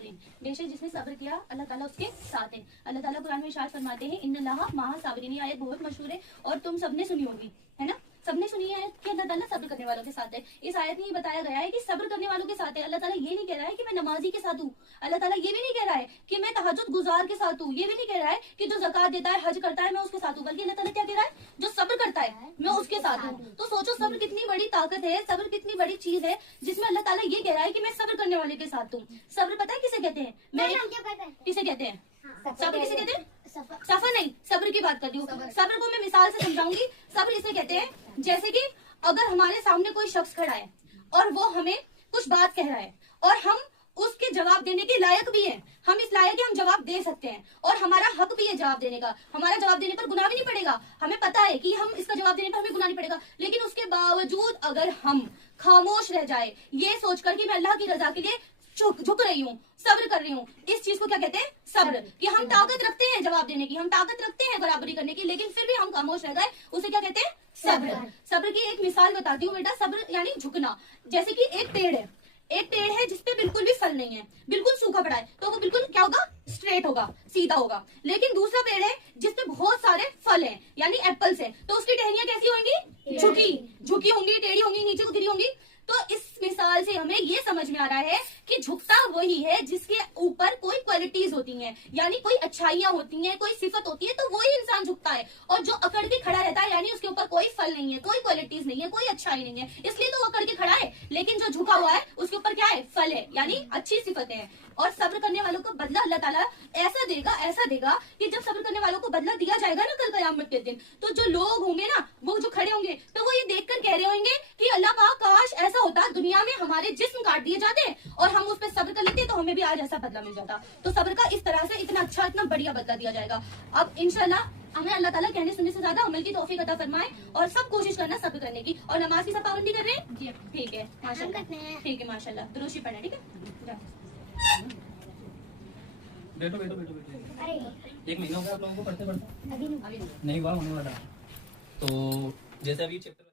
बेशक जिसने सब्र किया अल्लाह ताला उसके साथ है। अल्लाह ताला कुरान में इरशाद फरमाते हैं इन्नल्लाह मअ साबिरीन। आयत बहुत मशहूर है और तुम सबने सुनी होगी, है ना? सबने सुनी है कि अल्लाह ताला सब्र करने वालों के साथ है। इस आयत में ये बताया गया है कि सब्र करने वालों के साथ है। अल्लाह ताला ये नहीं कह रहा है कि मैं नमाजी के साथ हूँ। अल्लाह ताला ये भी नहीं कह रहा है कि मैं तहज्जुद गुजार के साथ हूँ। ये भी नहीं कह रहा है कि जो ज़कात देता है, हज करता है, मैं उसके साथ हूँ। बल्कि अल्लाह ताला क्या कह रहा है? जो सब्र करता है मैं उसके साथ हूँ। तो सोचो सब्र कितनी बड़ी ताकत है, सब्र कितनी बड़ी चीज है, जिसमें अल्लाह ताला ये कह रहा है कि मैं सब्र करने वाले के साथ हूँ। सब्र पता है किसे कहते हैं? किसे कहते हैं? सब्र किसे कहते हैं? सफर नहीं, सब्र की बात कर रही हूँ। सब्र को मैं मिसाल से समझाऊंगी। सब्र इसे कहते हैं जैसे कि अगर हमारे सामने कोई शख्स खड़ा है और वो हमें कुछ बात कह रहा है और हम उसके जवाब देने के लायक भी हैं, हम इस लायक कि हम जवाब दे सकते हैं और हमारा हक भी है जवाब देने का। हमारा जवाब देने पर गुनाह भी नहीं पड़ेगा, हमें पता है कि हम इसका जवाब देने पर हमें गुनाह नहीं पड़ेगा। लेकिन उसके बावजूद अगर हम खामोश रह जाए ये सोचकर कि मैं अल्लाह की रजा के लिए झुक रही हूँ, सब्र कर रही हूँ, इस चीज को क्या कहते हैं? सब्र। कि हम ताकत रखते हैं जवाब देने की, हम ताकत रखते हैं बराबरी करने की, लेकिन फिर भी हम खामोश रह गए, उसे क्या कहते हैं? सब्र। सब्र की एक मिसाल बताती हूँ बेटा। सब्र यानी झुकना। जैसे कि एक पेड़ है, एक पेड़ है जिसपे बिल्कुल भी फल नहीं है, बिल्कुल सूखा पड़ा है, तो वो बिल्कुल क्या होगा? स्ट्रेट होगा, सीधा होगा। लेकिन दूसरा पेड़ है जिसपे बहुत सारे फल हैं, यानी एप्पल्स हैं, तो उसकी टहनियां कैसी होंगी? झुकी होंगी, टेढ़ी होंगी, नीचे को गिरी होंगी। तो इस मिसाल से हमें ये समझ में आ रहा है कि झुकता वही है जिसके ऊपर कोई क्वालिटीज होती हैं, यानी कोई अच्छाइयां होती हैं, कोई सिफत होती है, तो वही इंसान झुकता है। और जो अकड़ के खड़ा रहता है यानी उसके ऊपर कोई फल नहीं है, कोई क्वालिटीज नहीं है, कोई अच्छाई नहीं है, इसलिए तो वो अकड़ के खड़ा है। लेकिन जो झुका हुआ है उसके ऊपर क्या है? फल है, यानी अच्छी सिफतें हैं। और सब्र करने वालों को बदला अल्लाह ताला ऐसा देगा कि जब सब्र करने वालों को बदला दिया जाएगा ना कल कयामत के दिन, तो जो लोग होंगे ना, वो जो खड़े होंगे, तो वो ये देखकर कह रहे होंगे कि अल्लाह पाक काश ऐसा होता दुनिया में हमारे जिस्म काट दिए जाते और हम उस पर सब्र कर लेते तो हमें भी आज ऐसा बदला मिल जाता। तो सब्र का इस तरह से इतना अच्छा, इतना बढ़िया बदला दिया जाएगा। अब इंशाल्लाह हमें अल्लाह ताला कहने सुनने से ज्यादा अमल की तौफीक अता फरमाए और सब कोशिश करना सब्र करने की। और नमाज की सब पाबंदी कर रहे हैं जी? ठीक है माशाल्लाह, ठीक है माशाल्लाह। दुरूशी पढ़ना, ठीक है? बैठो बैठो बैठो बैठो। 1 महीना हो गया आप लोगों को पढ़ते नहीं हुआ होने वाला। तो जैसे अभी चैप्टर